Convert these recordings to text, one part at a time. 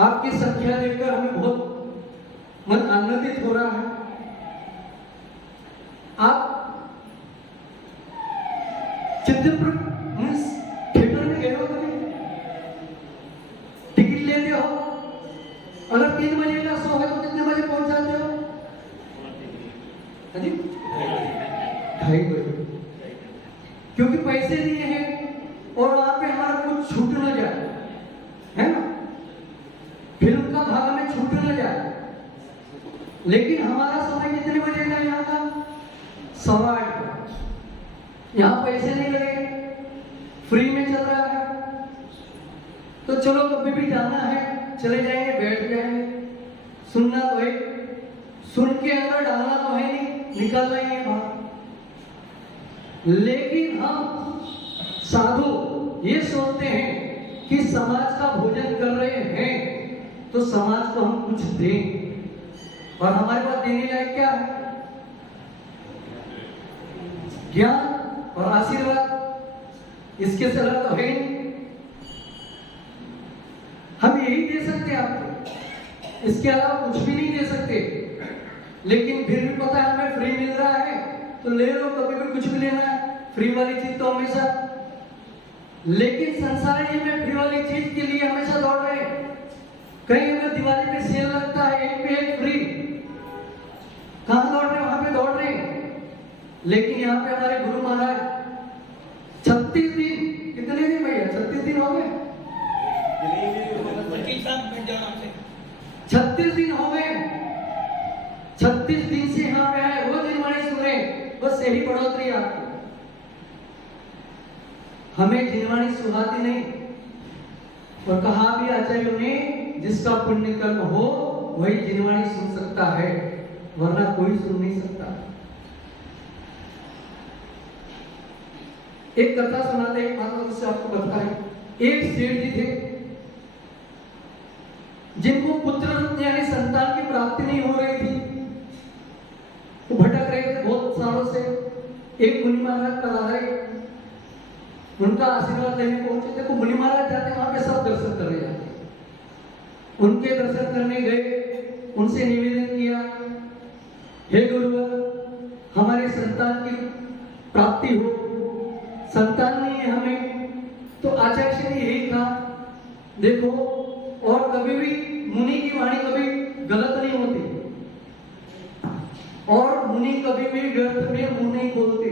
आपकी संख्या देखकर हमें बहुत मन आनंदित हो रहा है। आप चित्रपुर थिएटर में गए हो कभी? टिकट लेते हो? अगर 3 बजे का शो है तो कितने बजे पहुंच जाते हो? हाँ जी, 2:30 बजे, क्योंकि पैसे दिए हैं और वहां पे हमारा कुछ छूट न जाए, है ना? फिल्म का भाग में छूट न जाए। लेकिन हमारा समय कितने बजे का यहाँ का? 8:15। यहाँ पैसे नहीं लगे, फ्री में चल रहा है। तो चलो कभी भी जाना है चले जाएंगे, बैठ जाएंगे। सुनना तो है, सुन के अंदर डालना तो है नहीं, निकालना ही है बाहर। लेकिन हम साधु ये सोचते हैं कि समाज का भोजन कर रहे हैं तो समाज को हम कुछ दें, और हमारे पास देने लायक क्या है? ज्ञान और आशीर्वाद, इसके सिवा तो है नहीं। हम यही दे सकते हैं आपको, इसके अलावा कुछ भी नहीं दे सकते। लेकिन फिर भी पता है हमें फ्री मिल रहा है तो ले लो, कभी भी कुछ भी लेना है, फ्री वाली चीज तो हमेशा। लेकिन संसार में फ्री वाली चीज के लिए हमेशा दौड़ रहे हैं। कहीं हमें दिवाली पे सेल लगता मिलता है, एक पे एक फ्री। कहां दौड़ रहे, वहां पे दौड़ रहे। लेकिन यहाँ पे हमारे गुरु महाराज 36 दिन, कितने दिन भैया, 36 दिन हो गए, 36 दिन हो गए, 36 दिन से यहाँ पे आए, रोज जिनवाणी सुन रहे, बस यही बढ़ोतरी आपको। हमें जिनवाणी सुहाती नहीं, और कहा भी आचार्यों ने, जिसका पुण्य कर्म हो वही जिनवाणी सुन सकता है, वरना कोई सुन नहीं सकता। एक कथा सुनाते, एक बात उससे आपको बता रहे। एक सेठ जी थे जिनको पुत्र यानी संतान की प्राप्ति नहीं हो रही थी, वो भटक रहे थे बहुत सालों से। एक मुनि महाराज पधारे, उनका आशीर्वाद लेने पहुंचे। देखो मुनि महाराज जाते वहां पे सब दर्शन करने जाते, उनके दर्शन करने गए, उनसे निवेदन किया, हे गुरुवर, हमारे संतान की प्राप्ति हो, संतान नहीं है हमें। तो आचार्य ने यही कहा, देखो, और कभी भी मुनि की वाणी कभी गलत नहीं होती, और मुनि कभी भी व्यर्थ में मुंह नहीं खोलते।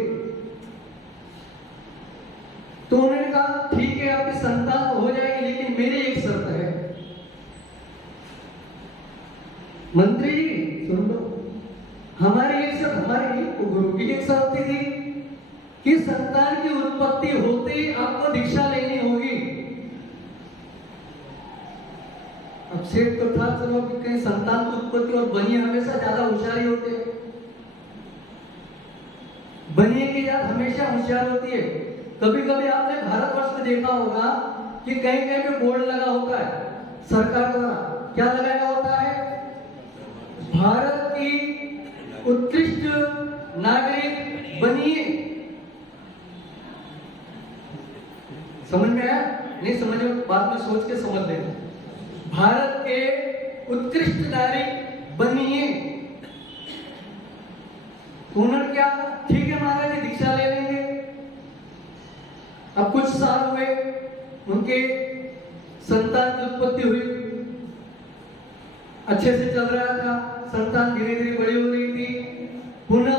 तो उन्होंने कहा, ठीक है, आपकी संतान तो हो जाएगी, लेकिन मेरी एक शर्त है। मंत्री जी सुन लो, हमारी एक शर्त, हमारी नहीं, गुरु की एक शर्त थी कि संतान की उत्पत्ति होते ही आपको दीक्षा लेनी होगी। अब सेठ तो था, चलो कि कहीं संतान की उत्पत्ति, और बनिए हमेशा ज्यादा होशियारी होते हैं, बनिए की जात हमेशा होशियार होती है। कभी कभी आपने भारतवर्ष में देखा होगा कि कहीं कहीं पे बोर्ड लगा होता है सरकार द्वारा, क्या लगाया होता है, भारत की उत्कृष्ट नागरिक बनिए। समझ में आया? नहीं समझ में, बाद में सोच के समझ लेना। भारत के उत्कृष्ट नागरिक बनिए। उन्होंने क्या, ठीक है महाराज जी, दीक्षा ले लेंगे। अब कुछ साल हुए, उनके संतान की उत्पत्ति हुई, अच्छे से चल रहा था, संतान धीरे धीरे बड़ी हो रही थी। पुनः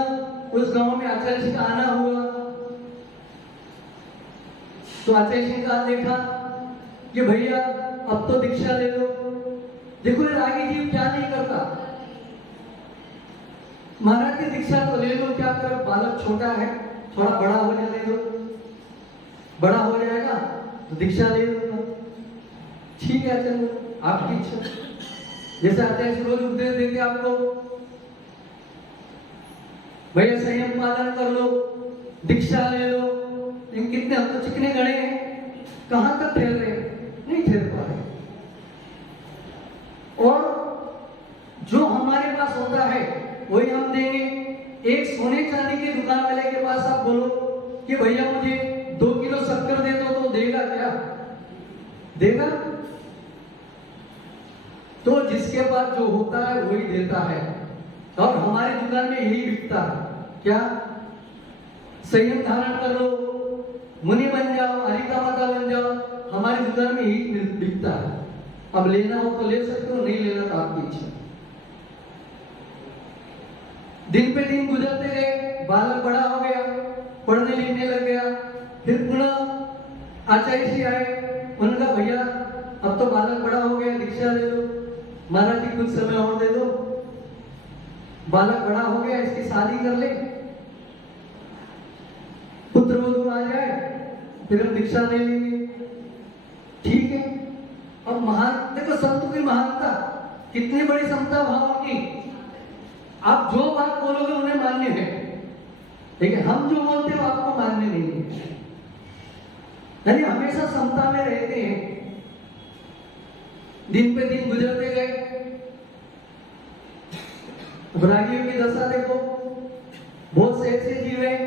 उस गांव में आचार्य जी का आना हुआ, तो आचार्य जी का देखा कि भैया अब तो दीक्षा ले लो। देखो ये रागी जीव क्या नहीं करता, महाराज की दीक्षा तो ले लो, क्या करो, बालक छोटा है, थोड़ा बड़ा हो जाने दो, बड़ा हो जाएगा तो दीक्षा ले लूंगा। ठीक है चलो, आपकी इच्छा। जैसे आचार्य जी रोज उपदेश देते आपको, भैया संयम पालन कर लो, दीक्षा ले लो। लेकिन कितने हम तो चिकने गड़े हैं, कहां तक ठहर रहे, नहीं ठहर पा रहे। और जो हमारे पास होता है वही हम देंगे। एक सोने चांदी की दुकान वाले के पास आप बोलो कि भैया मुझे 2 किलो शक्कर दे दो, तो देगा क्या? देगा? तो जिसके पास जो होता है वही देता है। और हमारी दुकान में यही बिकता है, क्या? संयम धारण कर लो, मुनि बन जाओ, हरि का माता बन जाओ, हमारी दुकान में यही बिकता है। अब लेना हो तो ले सकते हो, नहीं लेना तो आपकी इच्छा। दिन पे दिन गुजरते गए, बालक बड़ा हो गया, पढ़ने लिखने लग गया। फिर पुनः आचार्य जी आए, उन्होंने कहा भैया अब तो बालक बड़ा हो गया, दीक्षा ले लो। महाराज जी कुछ समय और दे दो, बालक बड़ा हो गया, इसकी शादी कर ले, पुत्र वधू आ जाए, फिर हम दीक्षा ले लेंगे। ठीक है। अब महान देखो संत की महानता, कितनी बड़ी समता भाव की। आप जो बात बोलोगे उन्हें मान्य है, लेकिन हम जो बोलते हैं आपको मान्य नहीं है। यानी हमेशा समता में रहते हैं। दिन पे दिन गुजरते गए, अपराधियों की दशा देखो। बहुत से ऐसे जीव हैं,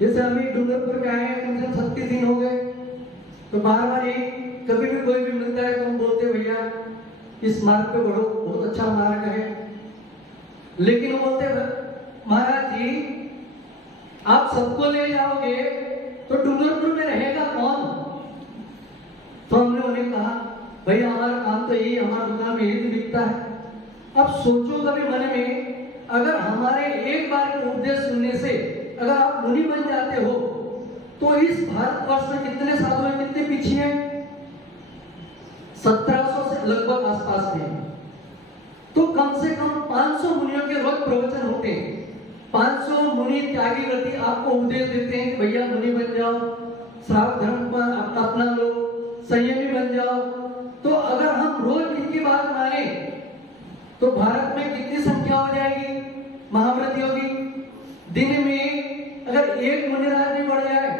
जैसे अभी डूंगरपुर में आए हैं, कम से कम 36 दिन हो गए, तो बार बार ये कभी भी कोई भी मिलता है तो हम बोलते भैया इस मार्ग पे बढ़ो, बहुत अच्छा मार्ग है। लेकिन वो बोलते महाराज जी आप सबको ले जाओगे तो डूंगरपुर में रहेगा कौन? तो हमने उन्हें कहा भैया हमारा काम तो यही, हमारा दुकान में यही बिकता है, अब सोचो कभी मन में, अगर हमारे एक बार के उपदेश सुनने से अगर आप मुनि बन जाते हो, तो इस भारतवर्ष में कितने साधु हैं, कितने पीछे हैं? 1700 से लगभग आसपास में। तो कम से कम 500 मुनियों के रोज प्रवचन होते हैं। 500 मुनि त्यागी व्रती आपको उपदेश देते हैं, भैया मुनि बन जाओ, श्रावक धर्म पर अपना लो, संयमी बन जाओ। तो अगर हम रोज इनकी बात माने तो भारत में कितनी संख्या हो जाएगी महाव्रतियों की? दिन में अगर एक मुनिराज भी बढ़ जाए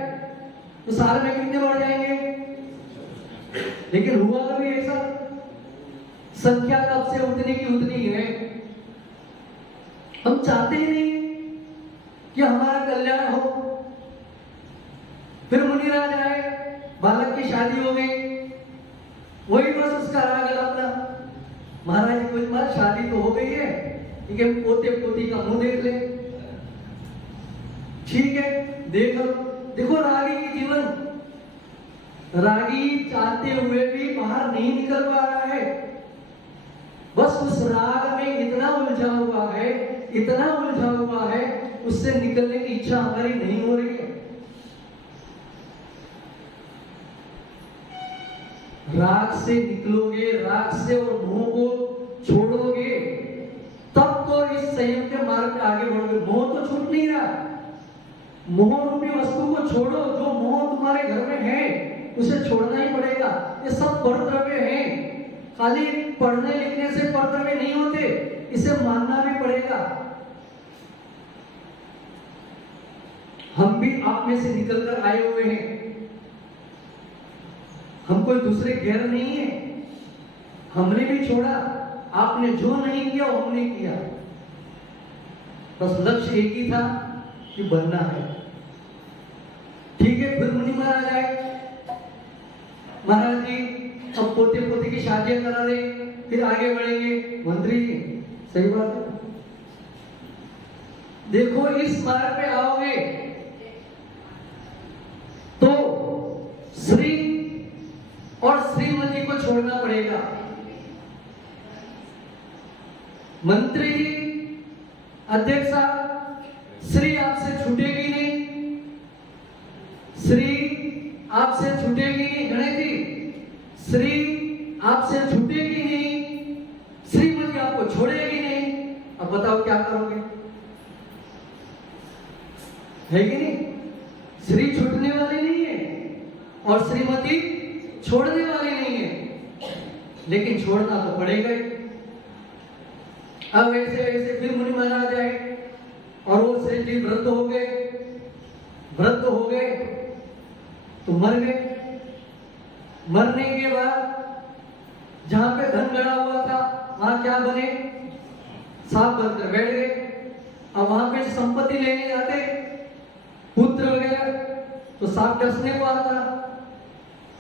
तो साल में कितने बढ़ जाएंगे? लेकिन हुआ कभी ऐसा? संख्या कब से उतनी की उतनी है। हम चाहते ही नहीं कि हमारा कल्याण हो। फिर मुनिराज आए, बालक की शादी हो गई, वही बस उसका राग अपना, महाराज जी कुछ बात शादी तो हो गई है, ठीक है, पोते पोती का मुंह देख ले, ठीक है, देख लो। देखो रागी की जीवन, रागी चाहते हुए भी बाहर नहीं निकल पा रहा है। बस उस राग में इतना उलझा हुआ है, इतना उलझा हुआ है, उससे निकलने की इच्छा हमारी नहीं हो रही है। राग से निकलोगे, राग से और मोह को छोड़ोगे, तब तो इस संयम के मार्ग पे आगे बढ़ोगे। मोह तो छूट नहीं रहा। मोह रूपी वस्तु को छोड़ो, जो मोह तुम्हारे घर में है उसे छोड़ना ही पड़ेगा। ये सब परद्रव्य हैं, खाली पढ़ने लिखने से परद्रव्य नहीं होते, इसे मानना भी पड़ेगा। हम भी आप में से निकलकर आए हुए हैं, हम कोई दूसरे गैर नहीं है। हमने भी छोड़ा, आपने जो नहीं किया वो हमने किया। बस लक्ष्य एक ही था कि बनना है। ठीक है, फिर मुनि महाराज आए, महाराज जी अब पोते पोते की शादियां करा दे, फिर आगे बढ़ेंगे। मंत्री जी सही बात है, देखो इस मार्ग पे आओगे तो श्री और श्रीमती को छोड़ना पड़ेगा। मंत्री जी, अध्यक्ष साहब, श्री आपसे छूटेगी नहीं, श्री आपसे छूटेगी नहीं। गणेश जी, श्री आपसे छूटेगी नहीं, श्रीमती आपको छोड़ेगी नहीं। अब बताओ क्या करोगे? है कि नहीं? श्री छूटने वाली नहीं है और श्रीमती छोड़ने वाली नहीं है, लेकिन छोड़ना तो पड़ेगा ही। अब ऐसे ऐसे फिर मुनि महाराज आए और वो श्री जी वृद्ध हो गए, वृद्ध हो गए तो मर गए। मरने के बाद जहां पे धन गड़ा हुआ था वहां क्या बने? सांप बनकर बैठ गए। अब वहां पे संपत्ति लेने जाते पुत्र वगैरह तो सांप डसने को आता।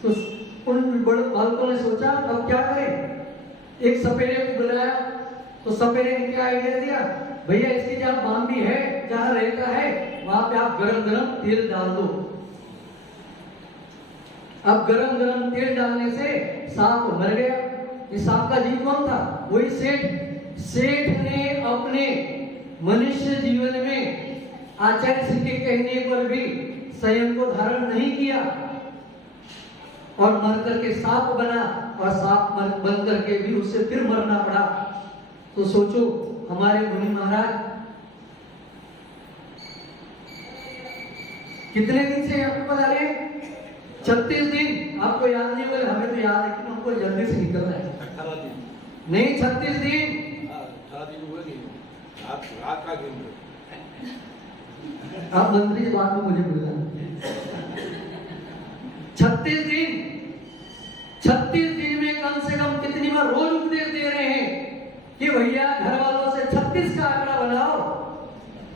तो उन बड़े बालकों ने सोचा अब क्या करें? एक सपेरे को बुलाया तो सपेरे ने क्या आइडिया दिया, भैया इसकी जहां बांबी है, जहां रहता है, वहां पे आप गरम गरम तेल डाल दो। अब गरम गरम तेल डालने से सांप मर गया। ये सांप का जीव कौन था? वही सेठ। सेठ ने अपने मनुष्य जीवन में आचार्य श्री के कहने पर भी संयम को धारण नहीं किया और मर करके सांप बना, और सांप बन करके भी उससे फिर मरना पड़ा। तो सोचो हमारे मुनि महाराज कितने दिन से आपको बता रहे हैं? 36 दिन। आपको याद नहीं होगा, हमें तो याद है कि हमको जल्दी से निकलना है। 18 दिन नहीं, 36 दिन। 18 दिन हुए नहीं, रात का दिन। आप मंत्री की बात में मुझे बोलना। 36 दिन। 36 दिन में कम से कम कितनी बार रोज उपदेश दे रहे हैं कि भैया घर वालों से 36 का आंकड़ा बनाओ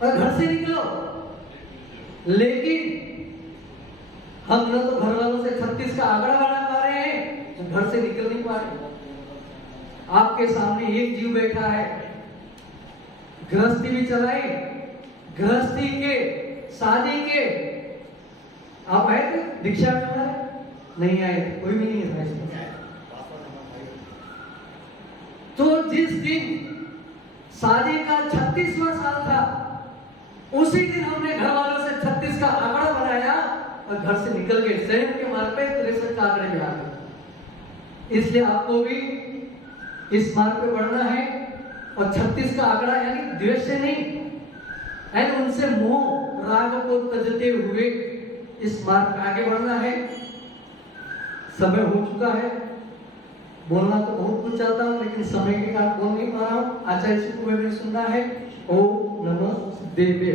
और घर से निकलो। लेकिन हम न तो घर वालों से 36 का आंकड़ा बना पा रहे हैं, तो घर से निकल नहीं पा रहे। आपके सामने एक जीव बैठा है, गृहस्थी भी चलाई, गृहस्थी के शादी के आप आए थे दीक्षा में? हमारे नहीं आए थे, कोई भी नहीं था इसमें। तो जिस दिन शादी का 36वां साल था, उसी दिन हमने घर वालों से 36 का आंकड़ा बनाया और घर से निकल गए, शरीर के मार्ग पे 63 का आंकड़े में आ गए। इसलिए आपको भी इस मार्ग पे बढ़ना है और 36 का आंकड़ा यानी द्वेष से नहीं, यानी उनसे मोह राग को तजते हुए इस मार्ग पे आगे बढ़ना है। समय हो चुका है, बोलना तो बहुत कुछ चाहता हूँ लेकिन समय के कारण बोल नहीं पा रहा हूँ। आचार्य जी को मैंने सुनना है। ओम नमः सिद्धेभ्य।